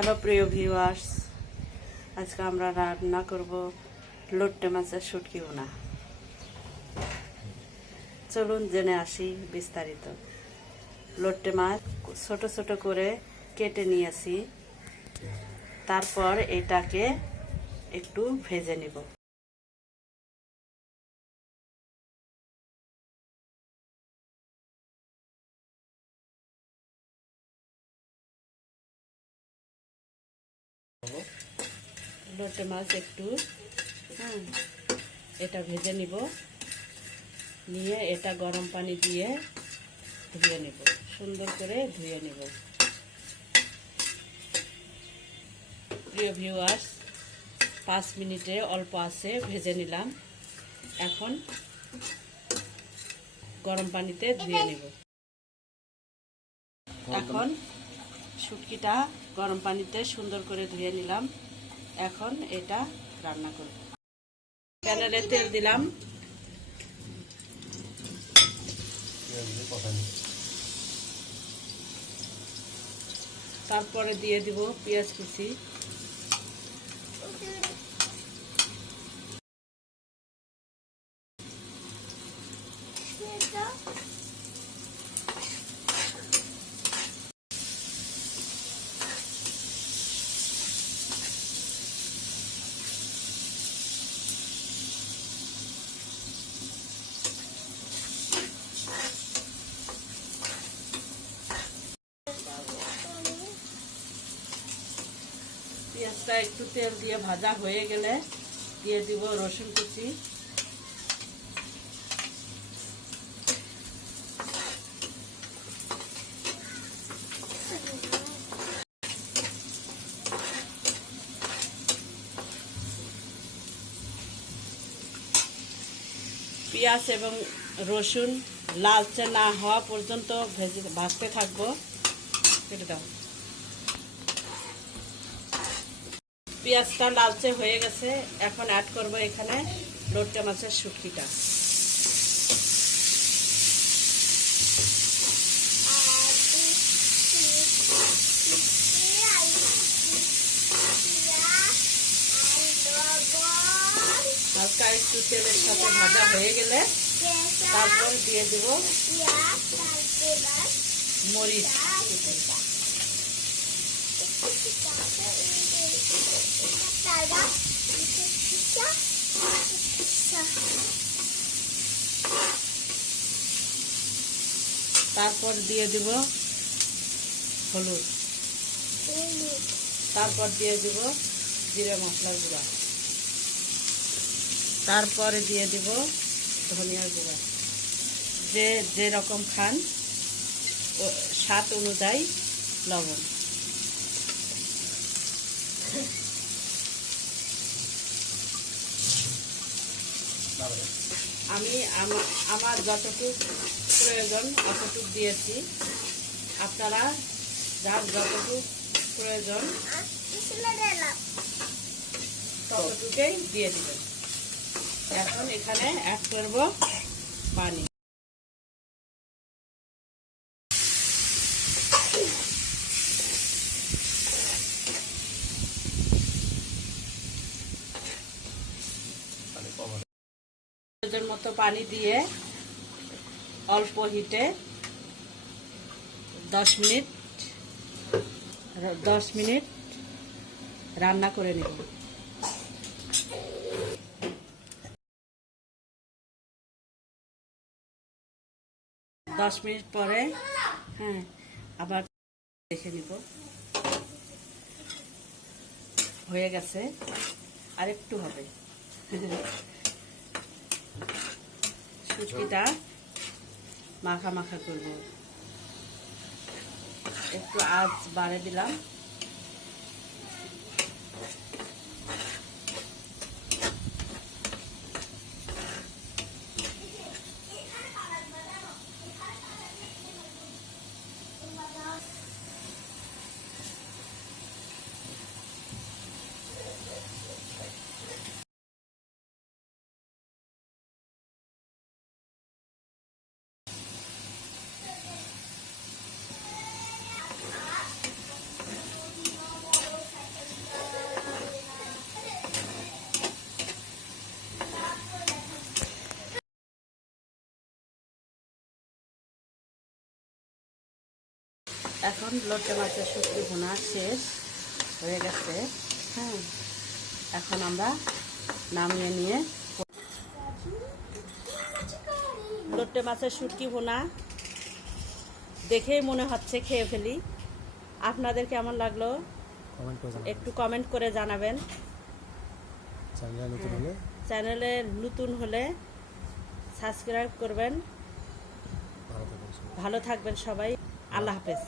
Hello প্রিয় viewers, আজকে আমরা রান্না করব লোট্টে মাছের শুটকি ভুনা। চলুন জেনে আসি বিস্তারিত। লোট্টে মাছ ছোট ছোট করে কেটে নিয়েছি, তারপর এটাকে একটু ভেজে নিব। লোটে মাছ একটু হ্যাঁ এটা ভেজে নিব। নিয়ে এটা গরম পানি দিয়ে ধুয়ে নিব। সুন্দর করে ধুয়ে নিব। প্রিয় ভিউয়ার্স পাঁচ মিনিটে অল্প আছে ভেজে নিলাম। এখন গরম পানিতে ধুয়ে নেব। এখন শুটকিটা গরম পানিতে সুন্দর করে ধুয়ে নিলাম। এখন এটা রান্না করব। প্যানেলে তেল দিলাম। তারপরে দিয়ে দিব পেঁয়াজ কুচি। পেঁয়াজটা একটু তেল দিয়ে ভাজা হয়ে গেলে দিয়ে দিব রসুন কুচি। পেঁয়াজ এবং রসুন লালচে না হওয়া পর্যন্ত ভেজে ভাজতে থাকব। কেটে দাও। পেঁয়াজটা লালচে হয়ে গেছে, এখন অ্যাড করব এখানে লোটটা মাছের শুটকিটা হালকা একটু তেলের সাথে ভাজা হয়ে গেলে তারপর দিয়ে দেব মরিচ। তারপর দিয়ে দিব হলুদ। তারপর দিয়ে দিব জিরে মশলার গুঁড়া। তারপরে দিয়ে দিব ধনিয়ার গুঁড়া। যে যেরকম খান স্বাদ অনুযায়ী লবণ। আমি আমার যতটুকু প্রয়োজন অতটুকু দিয়েছি। আপনারা যার যতটুকু প্রয়োজন ততটুকুই দিয়ে দিবেন। এখন এখানে অ্যাড করব পানি প্রয়োজন মতো পানি দিয়ে অল্প হিটে দশ মিনিট দশ মিনিট রান্না করে নেব। দশ মিনিট পরে হ্যাঁ আবার দেখে নিব। হয়ে গেছে, আরেকটু হবে। শুটকিটা মাখা মাখা করব। একটু আজ বাড়ে দিলাম। এখন লোটে মাছের শুটকি ভুনা শেষ হয়ে গেছে। হ্যাঁ এখন আমরা নামিয়ে নিয়ে লোটে মাছের শুটকি ভুনা দেখেই মনে হচ্ছে খেয়ে ফেলি। আপনাদের কেমন লাগল? একটু কমেন্ট করে জানাবেন। চ্যানেলে নতুন হলে? চ্যানেলে নতুন হলে সাবস্ক্রাইব করবেন। ভালো থাকবেন সবাই। আল্লাহ হাফেজ।